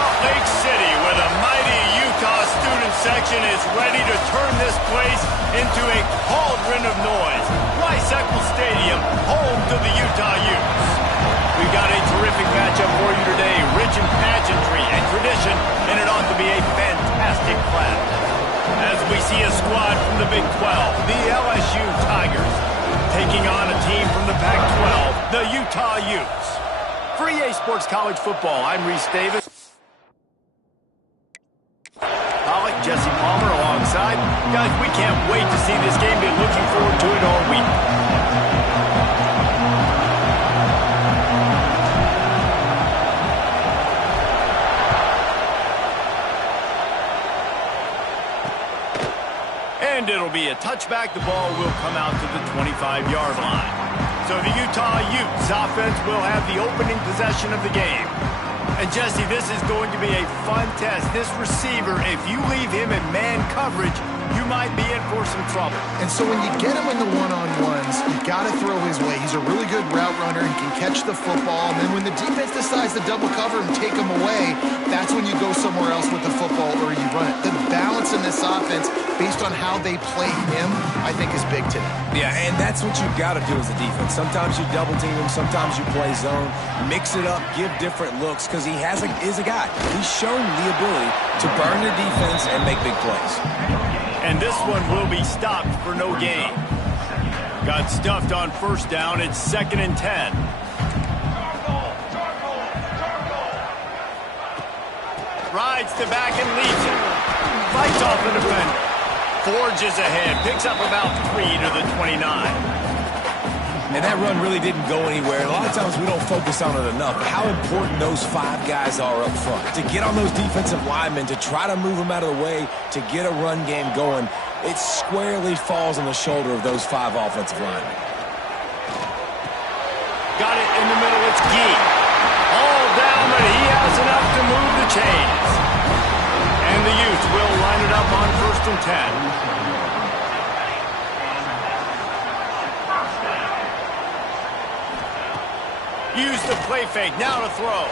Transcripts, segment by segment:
Salt Lake City, where the mighty Utah student section is ready to turn this place into a cauldron of noise. Rice-Eccles Stadium, home to the Utah Utes. We've got a terrific matchup for you today, rich in pageantry and tradition, and it ought to be a fantastic clash. As we see a squad from the Big 12, the LSU Tigers, taking on a team from the Pac-12, the Utah Utes. For EA Sports College Football, I'm Reese Davis. Pollock, Jesse Palmer alongside. Guys, we can't wait to see this game. Been looking forward to it all week. And it'll be a touchback. The ball will come out to the 25-yard line. So the Utah Utes offense will have the opening possession of the game. And Jesse, this is going to be a fun test. This receiver, if you leave him in man coverage, you might be in for some trouble. And so when you get him in the one-on-ones, you got to throw his way. He's a really good route runner and can catch the football. And then when the defense decides to double cover and take him away, that's when you go somewhere else with the football or you run it. The balance in this offense, based on how they play him, I think is big today. Yeah, and that's what you've got to do as a defense. Sometimes you double team him, sometimes you play zone, mix it up, give different looks, because he is a guy. He's shown the ability to burn your defense and make big plays. And this one will be stopped for no gain. Got stuffed on first down. It's 2nd and 10. Rides the back and leads it. Fights off the defender. Forges ahead. Picks up about 3 to the 29. And that run really didn't go anywhere. A lot of times we don't focus on it enough, but how important those 5 guys are up front. To get on those defensive linemen, to try to move them out of the way, to get a run game going, it squarely falls on the shoulder of those 5 offensive linemen. Got it in the middle. It's Gee. All down, but he has enough to move the chains. And the Utes will line it up on 1st and 10. Use the play fake, now to throw.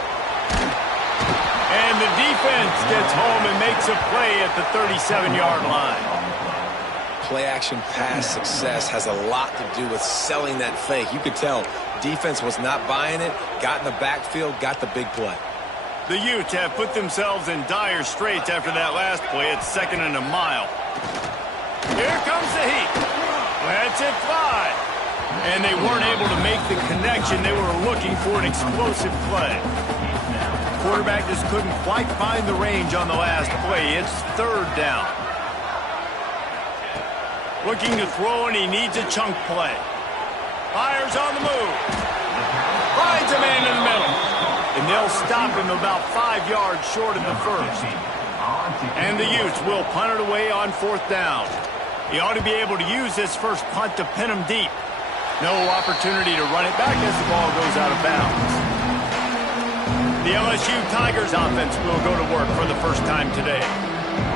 And the defense gets home and makes a play at the 37-yard line. Play-action pass success has a lot to do with selling that fake. You could tell defense was not buying it, got in the backfield, got the big play. The Utes have put themselves in dire straits after that last play. It's 2nd and a mile. Here comes the heat. Lets it fly. And they weren't able to make the connection. They were looking for an explosive play. Quarterback just couldn't quite find the range on the last play. It's 3rd down. Looking to throw, and he needs a chunk play. Fires on the move. Finds a man in the middle. And they'll stop him about 5 yards short of the first. And the Utes will punt it away on 4th down. He ought to be able to use this first punt to pin him deep. No opportunity to run it back as the ball goes out of bounds. The LSU Tigers offense will go to work for the first time today.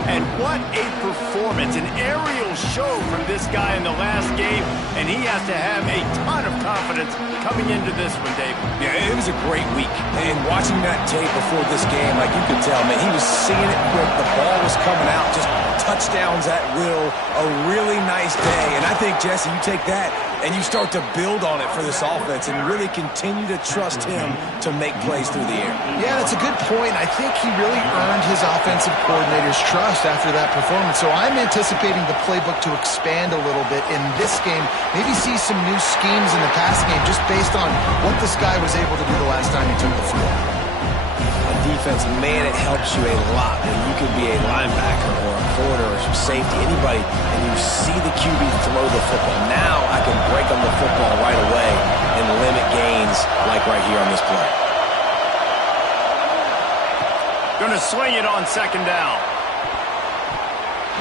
And what a performance, an aerial show from this guy in the last game, and he has to have a ton of confidence coming into this one, David. Yeah, it was a great week. And watching that tape before this game, like you could tell, man, he was seeing it quick. The ball was coming out, just touchdowns at will. A really nice day. And I think, Jesse, you take that and you start to build on it for this offense and really continue to trust him to make plays through the air. Yeah, that's a good point. I think he really earned his offensive coordinator's trust after that performance. So I'm anticipating the playbook to expand a little bit in this game. Maybe see some new schemes in the passing game just based on what this guy was able to do the last time he took the floor. Defense, man, it helps you a lot when you can be a linebacker or a corner or some safety, anybody, and you see the QB throw the football. Now I can break on the football right away and limit gains like right here on this play. Going to swing it on 2nd down.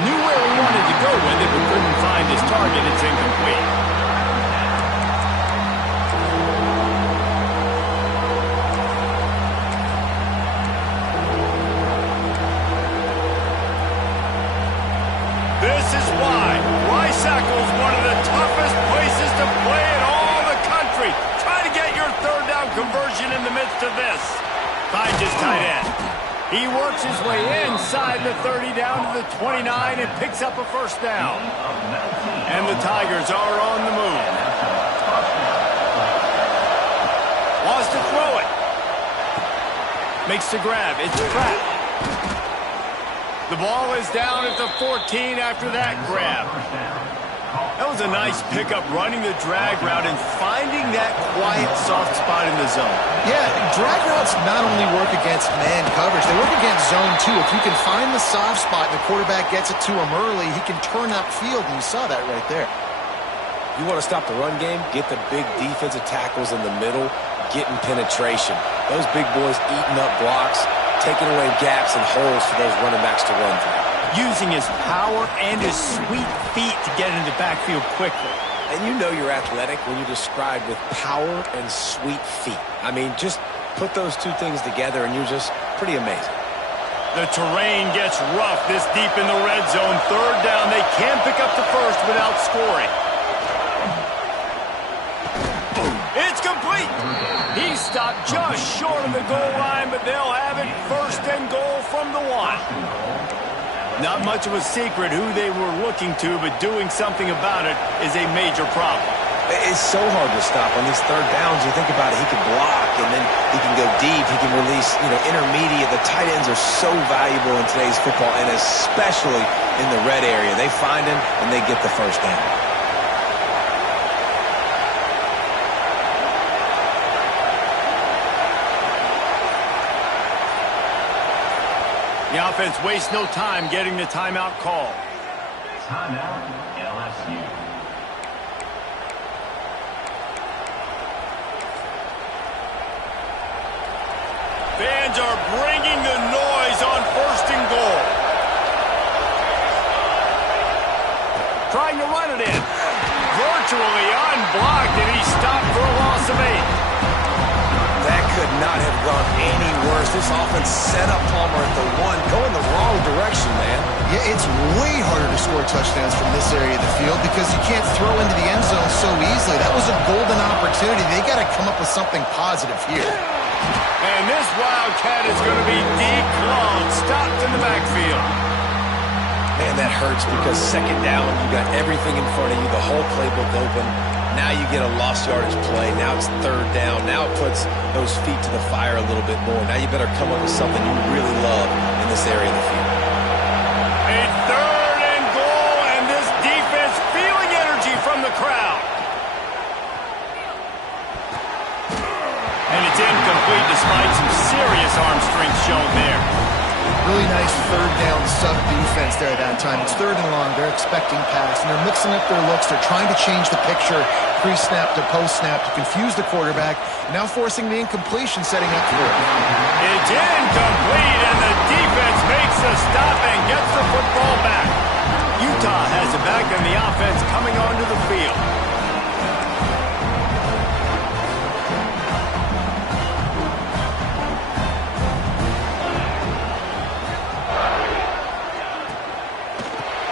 Knew where he wanted to go with it, but couldn't find his target. It's incomplete. This is why Rice-Eccles, one of the toughest places to play in all the country. Try to get your 3rd down conversion in the midst of this. Finds his tight end. He works his way inside the 30 down to the 29 and picks up a first down. And the Tigers are on the move. Wants to throw it. Makes the grab. It's trapped. The ball is down at the 14 after that grab. That was a nice pickup, running the drag route and finding that quiet, soft spot in the zone. Yeah, drag routes not only work against man coverage, they work against zone too. If you can find the soft spot and the quarterback gets it to him early, he can turn upfield, and you saw that right there. You want to stop the run game? Get the big defensive tackles in the middle, getting penetration. Those big boys eating up blocks, taking away gaps and holes for those running backs to run through. Using his power and his sweet feet to get into the backfield quickly. And you know you're athletic when you're described with power and sweet feet. I mean, just put those two things together and you're just pretty amazing. The terrain gets rough this deep in the red zone. Third down, they can't pick up the first without scoring. It's complete. He stopped just short of the goal line, but they'll have it first and goal from the 1. Not much of a secret who they were looking to, but doing something about it is a major problem. It's so hard to stop on these third downs. You think about it, he can block, and then he can go deep. He can release, intermediate. The tight ends are so valuable in today's football, and especially in the red area. They find him, and they get the first down. The offense wastes no time getting the timeout call. Timeout, LSU. Fans are bringing the noise on first and goal. Trying to run it in. Virtually unblocked, and he stopped for a loss of 8. That could not have gone any worse. This offense set up Palmer at the 1, going the wrong direction, man. Yeah, it's way harder to score touchdowns from this area of the field because you can't throw into the end zone so easily. That was a golden opportunity. They got to come up with something positive here. And this Wildcat is going to be deep long, stopped in the backfield. Man, that hurts because second down, you got everything in front of you, the whole playbook open. Now you get a lost yardage play. Now it's third down. Now it puts those feet to the fire a little bit more. Now you better come up with something you really love in this area of the field. A third and goal, and this defense feeling energy from the crowd. And it's incomplete despite some serious arm strength shown there. Really nice third down sub-defense there that time. It's third and long. They're expecting pass, and they're mixing up their looks. They're trying to change the picture pre-snap to post-snap to confuse the quarterback, now forcing the incompletion, setting up for it. It's incomplete, and the defense makes the stop and gets the football back. Utah has it back, and the offense coming onto the field.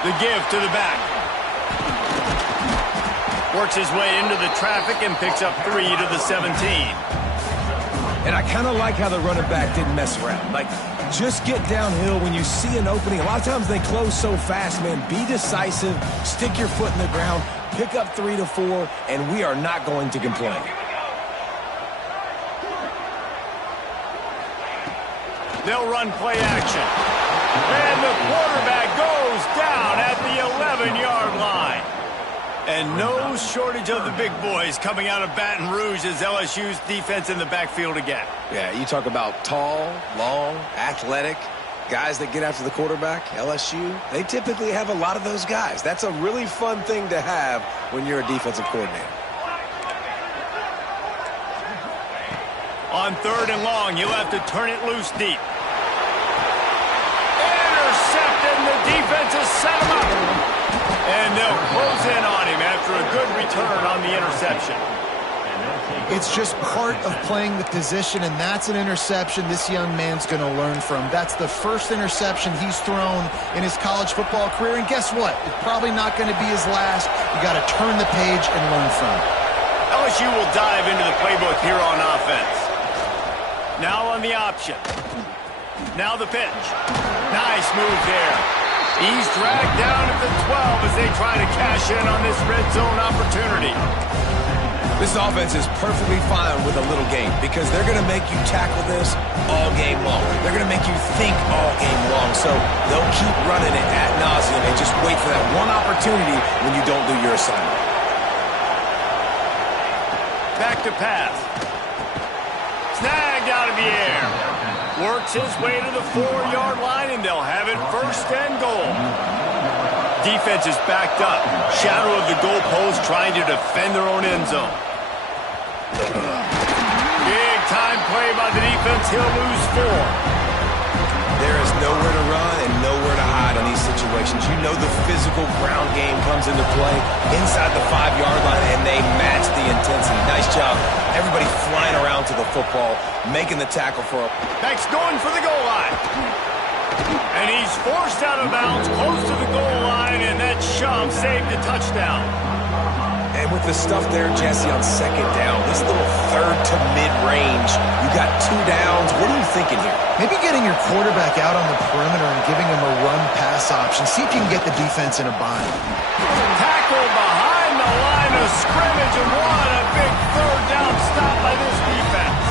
The give to the back. Works his way into the traffic and picks up 3 to the 17. And I kind of like how the running back didn't mess around. Like, just get downhill when you see an opening. A lot of times they close so fast, man. Be decisive, stick your foot in the ground, pick up 3 to 4, and we are not going to complain. They'll run play action. And the quarterback goes down at the 11-yard line. And no shortage of the big boys coming out of Baton Rouge as LSU's defense in the backfield again. Yeah, you talk about tall, long, athletic, guys that get after the quarterback. LSU, they typically have a lot of those guys. That's a really fun thing to have when you're a defensive coordinator. On third and long, you'll have to turn it loose deep. And the defense has set him up. And they'll close in on him after a good return on the interception. It's just part of playing the position, and that's an interception this young man's going to learn from. That's the first interception he's thrown in his college football career, and guess what? It's probably not going to be his last. You got to turn the page and learn from it. LSU will dive into the playbook here on offense. Now on the option. Now the pitch. Nice move there. He's dragged down at the 12 as they try to cash in on this red zone opportunity. This offense is perfectly fine with a little game because they're going to make you tackle this all game long. They're going to make you think all game long. So they'll keep running it ad nauseum and just wait for that one opportunity when you don't do your assignment. Back to pass. Snagged out of the air. Works his way to the 4-yard line, and they'll have it first and goal. Defense is backed up. Shadow of the goalpost trying to defend their own end zone. Big time play by the defense. He'll lose 4. There is nowhere to run and nowhere to hide in these situations. You know the physical ground game comes into play inside the 5-yard line, and they match the intensity. Nice job. Everybody flying around to the football, making the tackle for him. Beck's going for the goal line. And he's forced out of bounds close to the goal line, and that shove saved a touchdown. And with the stuff there, Jesse, on second down, this little third to mid-range, you got 2 downs. What are you thinking here? Maybe getting your quarterback out on the perimeter and giving him a run-pass option. See if you can get the defense in a bind. Tackle behind the line of scrimmage, and what a big third down stop by this defense.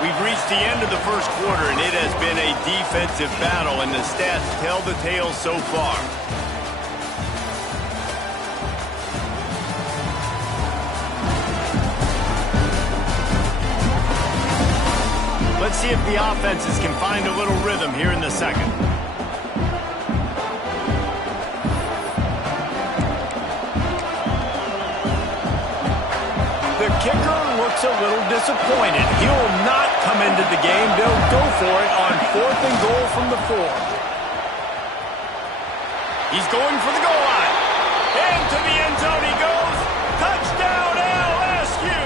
We've reached the end of the first quarter, and it has been a defensive battle, and the stats tell the tale so far. Let's see if the offenses can find a little rhythm here in the second. The kicker looks a little disappointed. He'll not come into the game. They'll go for it on 4th and goal from the 4. He's going for the goal line. Into the end zone he goes. Touchdown, LSU!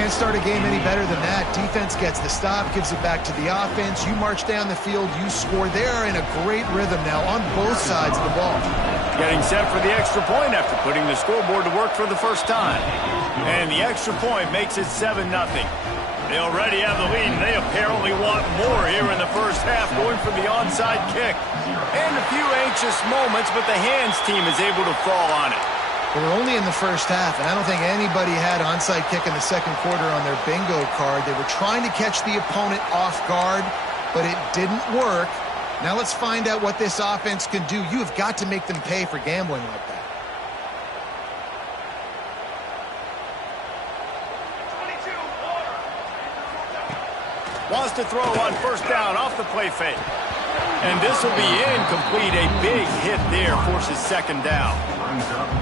Can't start a game any better than that. Defense gets the stop, gives it back to the offense. You march down the field, you score. They're in a great rhythm now on both sides of the ball. Getting set for the extra point after putting the scoreboard to work for the first time. And the extra point makes it 7-0. They already have the lead, and they apparently want more here in the first half, going for the onside kick. And a few anxious moments, but the hands team is able to fall on it. We're only in the first half, and I don't think anybody had onside kick in the second quarter on their bingo card. They were trying to catch the opponent off guard, but it didn't work. Now let's find out what this offense can do. You have got to make them pay for gambling like that. Wants to throw on first down off the play fake. And this will be incomplete. A big hit there forces second down.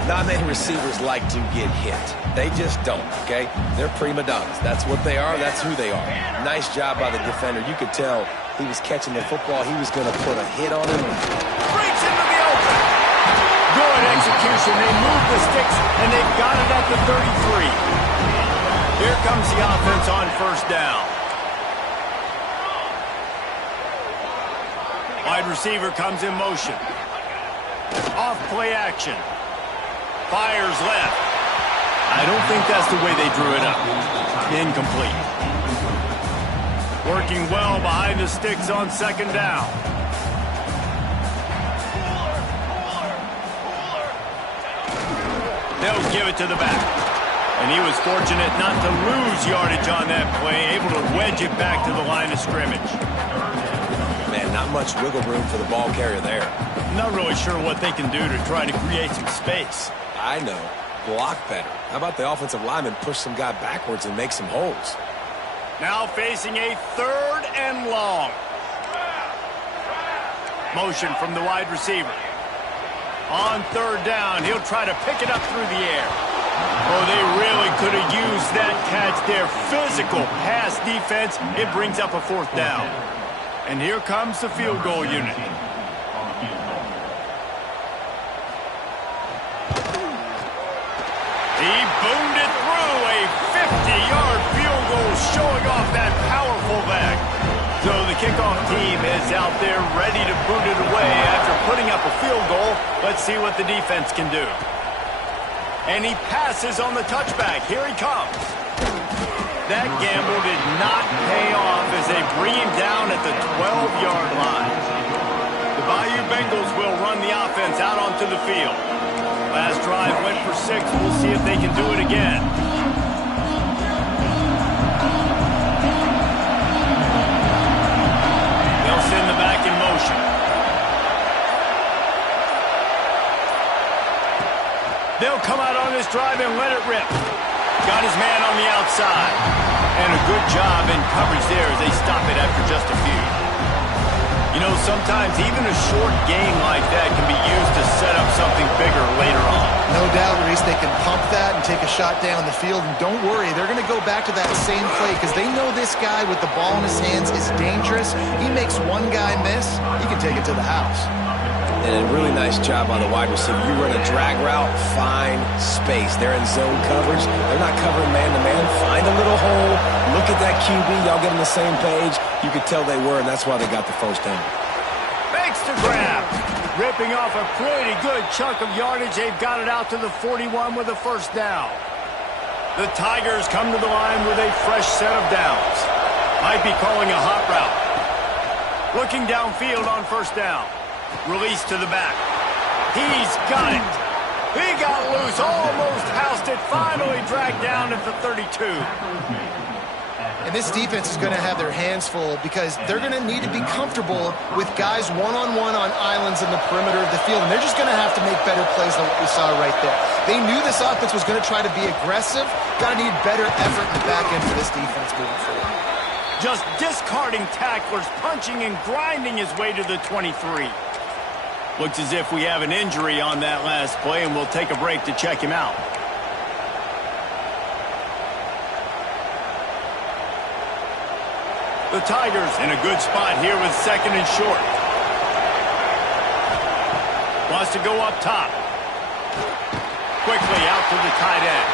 Not many receivers like to get hit. They just don't, okay? They're prima donnas. That's what they are. That's who they are. Nice job by the defender. You could tell he was catching the football. He was going to put a hit on him. Breaks into the open. Good execution. They move the sticks, and they've got it at the 33. Here comes the offense on first down. Wide receiver comes in motion. Off play action. Fires left. I don't think that's the way they drew it up. Incomplete. Working well behind the sticks on second down. They'll give it to the back. And he was fortunate not to lose yardage on that play, able to wedge it back to the line of scrimmage. Man, not much wiggle room for the ball carrier there. Not really sure what they can do to try to create some space. I know. Block better. How about the offensive lineman push some guy backwards and make some holes? Now facing a 3rd and long. Motion from the wide receiver. On 3rd down, he'll try to pick it up through the air. Oh, they really could have used that catch there. Physical pass defense. It brings up a 4th down. And here comes the field goal unit. He boomed it through. A 50-yard field goal showing off that powerful leg. So the kickoff team is out there ready to boot it away after putting up a field goal. Let's see what the defense can do. And he passes on the touchback. Here he comes. That gamble did not pay off as they bring him down at the 12-yard line. The Bayou Bengals will run the offense out onto the field. Last drive went for 6. We'll see if they can do it again. They'll send the back in motion. They'll come out on this drive and let it rip. Got his man on the outside. And a good job in coverage there as they stop it after just a few. You know, sometimes even a short gain like that can be used to set up something bigger later on. No doubt, Reese, they can pump that and take a shot down the field. And don't worry, they're going to go back to that same play because they know this guy with the ball in his hands is dangerous. He makes one guy miss, he can take it to the house. And a really nice job by the wide receiver. You run a drag route, find space. They're in zone coverage. They're not covering man-to-man. Find a little hole. Look at that QB. Y'all get on the same page. You could tell they were, and that's why they got the first down. Makes the grab. Ripping off a pretty good chunk of yardage. They've got it out to the 41 with a first down. The Tigers come to the line with a fresh set of downs. Might be calling a hot route. Looking downfield on first down. Release to the back. He's got it. He got loose, almost housed it, finally dragged down at the 32. And this defense is going to have their hands full because they're going to need to be comfortable with guys one-on-one on islands in the perimeter of the field, and they're just going to have to make better plays than what we saw right there. They knew this offense was going to try to be aggressive. Got to need better effort in the back end for this defense moving forward. Just discarding tacklers, punching and grinding his way to the 23. Looks as if we have an injury on that last play, and we'll take a break to check him out. The Tigers in a good spot here with second and short. Wants to go up top. Quickly out to the tight end.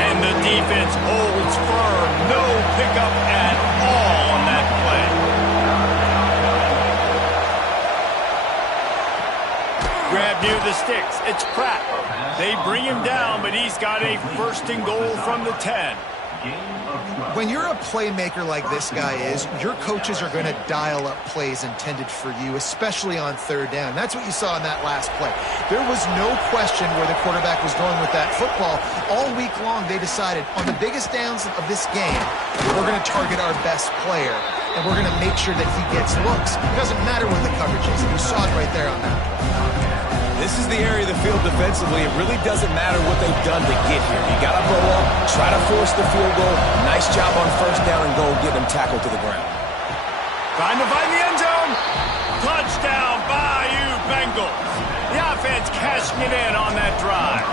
And the defense holds firm. No pickup at all on that play. Grab near the sticks. It's Pratt. They bring him down, but he's got a first and goal from the 10. When you're a playmaker like this guy is, your coaches are going to dial up plays intended for you, especially on third down. That's what you saw in that last play. There was no question where the quarterback was going with that football. All week long, they decided on the biggest downs of this game, we're going to target our best player, and we're going to make sure that he gets looks. It doesn't matter what the coverage is. You saw it right there on that play. This is the area of the field defensively. It really doesn't matter what they've done to get here. You got to blow up, try to force the field goal. Nice job on first down and goal, get them tackled to the ground. Trying to find the end zone. Touchdown, Bayou Bengals. The offense cashing it in on that drive.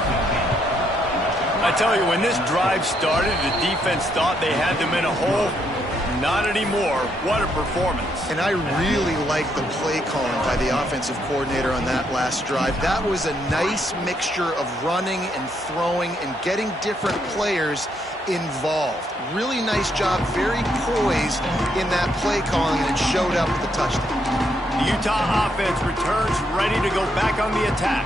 I tell you, when this drive started, the defense thought they had them in a hole. Not anymore. What a performance. And I really like the play calling by the offensive coordinator on that last drive. That was a nice mixture of running and throwing and getting different players involved. Really nice job, very poised in that play calling, and it showed up with the touchdown. The Utah offense returns ready to go back on the attack.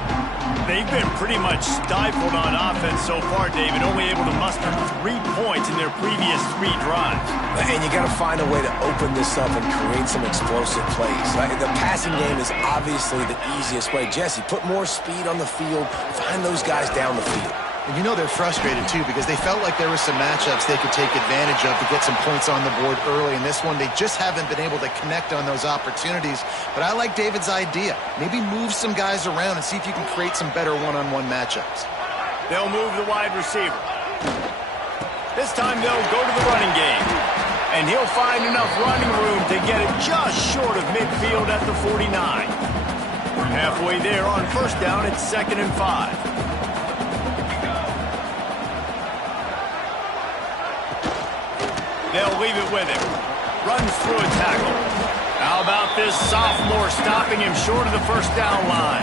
They've been pretty much stifled on offense so far, David, only able to muster 3 points in their previous 3 drives. And you got to find a way to open this up and create some explosive plays. The passing game is obviously the easiest way. Jesse, put more speed on the field, find those guys down the field. And you know they're frustrated, too, because they felt like there were some matchups they could take advantage of to get some points on the board early. In this one, they just haven't been able to connect on those opportunities. But I like David's idea. Maybe move some guys around and see if you can create some better one-on-one matchups. They'll move the wide receiver. This time they'll go to the running game. And he'll find enough running room to get it just short of midfield at the 49. Halfway there on first down, it's 2nd and 5. They'll leave it with him. Runs through a tackle. How about this sophomore stopping him short of the first down line?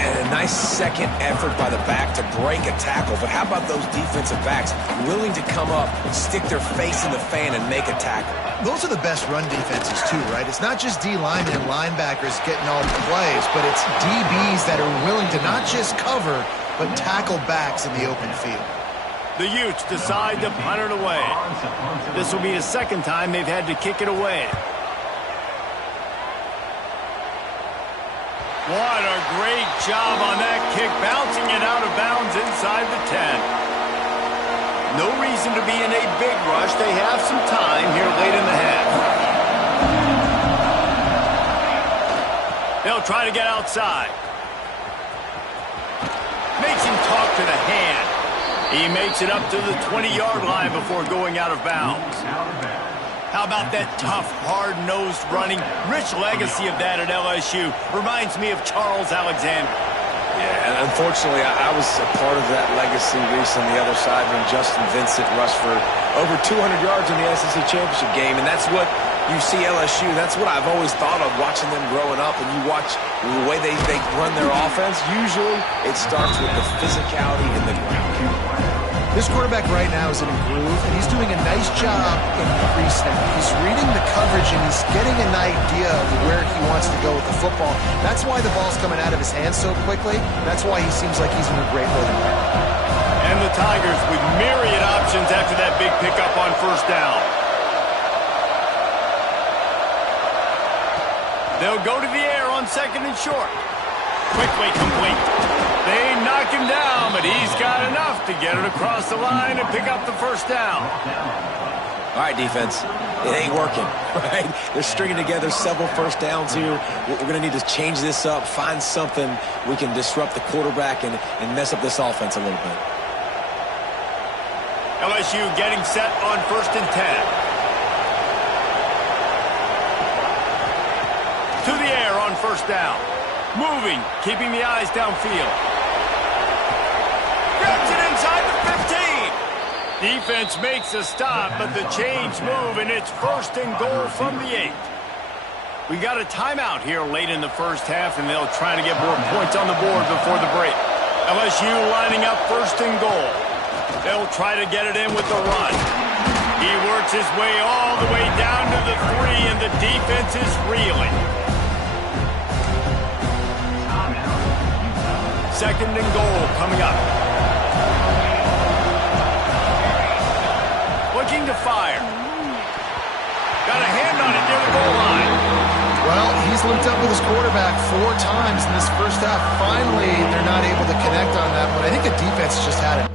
And a nice second effort by the back to break a tackle. But how about those defensive backs willing to come up, stick their face in the fan, and make a tackle? Those are the best run defenses, too, right? It's not just D linemen and linebackers getting all the plays, but it's DBs that are willing to not just cover, but tackle backs in the open field. The Utes decide to punt it away. This will be the second time they've had to kick it away. What a great job on that kick, bouncing it out of bounds inside the 10. No reason to be in a big rush. They have some time here late in the half. They'll try to get outside. Makes him talk to the hand. He makes it up to the 20-yard line before going out of bounds. How about that tough, hard-nosed running? Rich legacy of that at LSU. Reminds me of Charles Alexander. Yeah, and unfortunately, I was a part of that legacy, Reese, on the other side when Justin Vincent rushed for over 200 yards in the SEC Championship game, and that's what you see LSU. That's what I've always thought of watching them growing up, and you watch the way they run their offense. Usually, it starts with the physicality in the ground. This quarterback right now is in a groove, and he's doing a nice job in pre-snap. He's reading the coverage, and he's getting an idea of where he wants to go with the football. That's why the ball's coming out of his hands so quickly. That's why he seems like he's in a great rhythm. And the Tigers with myriad options after that big pickup on first down. They'll go to the air on second and short. Quickly complete. They knock him down, but he's got enough to get it across the line and pick up the first down. All right, defense. It ain't working, right? They're stringing together several first downs here. We're going to need to change this up, find something we can disrupt the quarterback and mess up this offense a little bit. LSU getting set on first and 10. To the air on first down. Moving, keeping the eyes downfield. Grabs it inside the 15. Defense makes a stop, but the chains move, and it's first and goal from the 8. We got a timeout here late in the first half, and they'll try to get more points on the board before the break. LSU lining up first and goal. They'll try to get it in with the run. He works his way all the way down to the 3, and the defense is reeling. Second and goal coming up. Looking to fire. Got a hand on it near the goal line. Well, he's linked up with his quarterback 4 times in this first half. Finally, they're not able to connect on that one. I think the defense just had